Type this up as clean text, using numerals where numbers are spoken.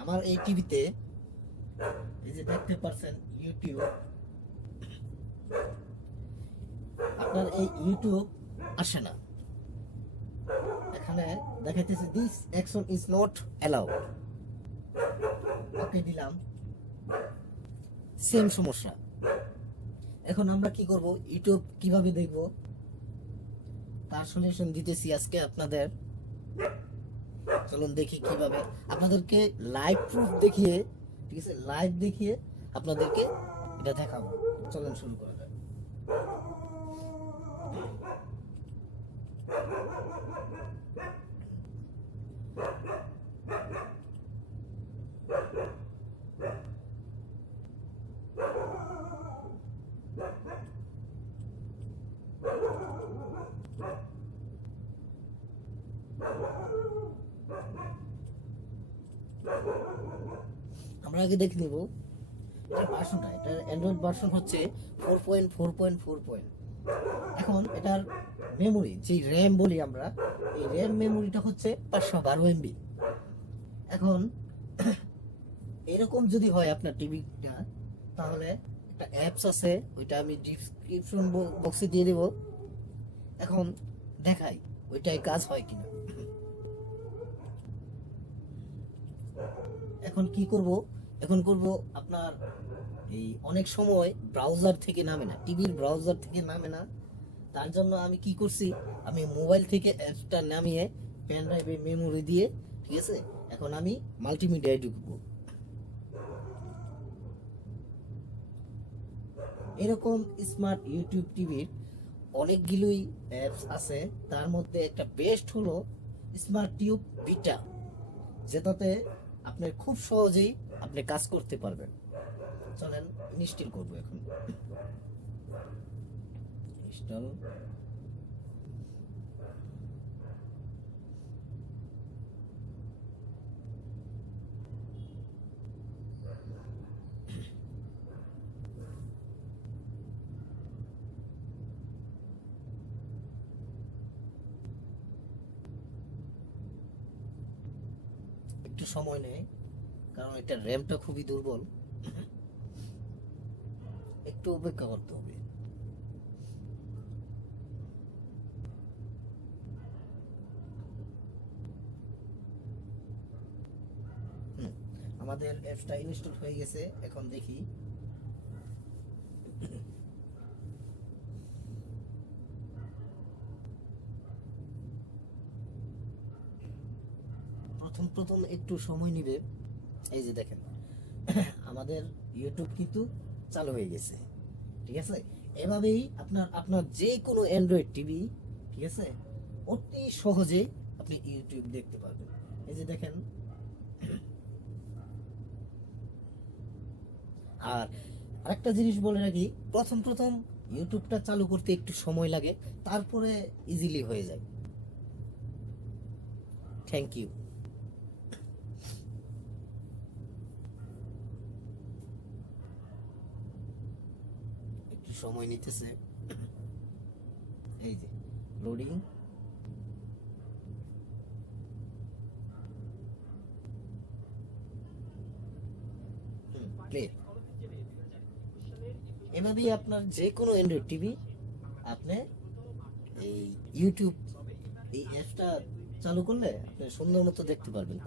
আমার এই টিভিতে এই যে দেখতে পাচ্ছেন ইউটিউব, আপনার এই ইউটিউব আসে না, এখানে দেখাইতেছে this action is not allowed. Okay দিলাম, সেম সমস্যা। এখন আমরা কি করব, ইউটিউব কিভাবে দেখব তার সলিউশন দিতেছি আজকে আপনাদের। চলুন দেখি কিভাবে আপনাদেরকে লাইভ প্রুফ দেখিয়ে, ঠিক আছে, লাইভ দেখিয়ে আপনাদেরকে এটা দেখাবো। চলুন শুরু করা যাক। আমরা আগে দেখে নিব এটা ভার্সনটা, এটার অ্যান্ড্রয়েড ভার্সন হচ্ছে 4.4.4. এখন এটার মেমোরি, যে র্যাম বলি আমরা, এই র্যাম মেমোরিটা হচ্ছে 512 MB। এখন এরকম যদি হয় আপনার টিভিটা, তাহলে একটা অ্যাপস আছে, ওইটা আমি ডিসক্রিপশন বক্সে দিয়ে দেব। এখন দেখাই ওইটাই কাজ হয় কিনা। এখন কি করব, এখন করব আপনার এই অনেক সময় ব্রাউজার থেকে নামে না, টিভির ব্রাউজার থেকে নামে না। তার জন্য আমি কি করছি, আমি মোবাইল থেকে অ্যাপসটা নামিয়ে পেন ড্রাইভে মেমোরি দিয়ে, ঠিক আছে, এখন আমি মাল্টিমিডিয়ায় ঢুকবো। এরকম স্মার্ট ইউটিউব টিভির অনেকগুলোই অ্যাপস আছে, তার মধ্যে একটা বেস্ট হলো স্মার্ট টিউব বিটা, যেটাতে আপনি খুব সহজেই আপনি কাজ করতে পারবেন। চলেন ইনস্টল করবো এখন। ইনস্টল, একটু সময় নেয় কারণ এটা র্যামটা খুবই দুর্বল, একটু অপেক্ষা করতে হবে। আমাদের অ্যাপসটা ইনস্টল হয়ে গেছে, এখন দেখি। প্রথম একটু সময় নিবে। এই যে দেখেন আমাদের ইউটিউব কিন্তু চালু হয়ে গেছে, ঠিক আছে। এভাবেই আপনার যে কোনো অ্যান্ড্রয়েড টিভি, ঠিক আছে, অতি সহজে আপনি ইউটিউব দেখতে পারবেন। এই যে দেখেন। আর আরেকটা জিনিস বলে রাখি, প্রথম ইউটিউবটা চালু করতে একটু সময় লাগে, তারপরে ইজিলি হয়ে যায়। Thank you. একটু সময় নিতেছে, এই যে লোডিং। এভাবেই আপনার যে কোনো অ্যান্ড্রয়েড টিভি আপনি এই ইউটিউব এই অ্যাপসটা চালু করলে আপনি সুন্দর মতো দেখতে পারবেন।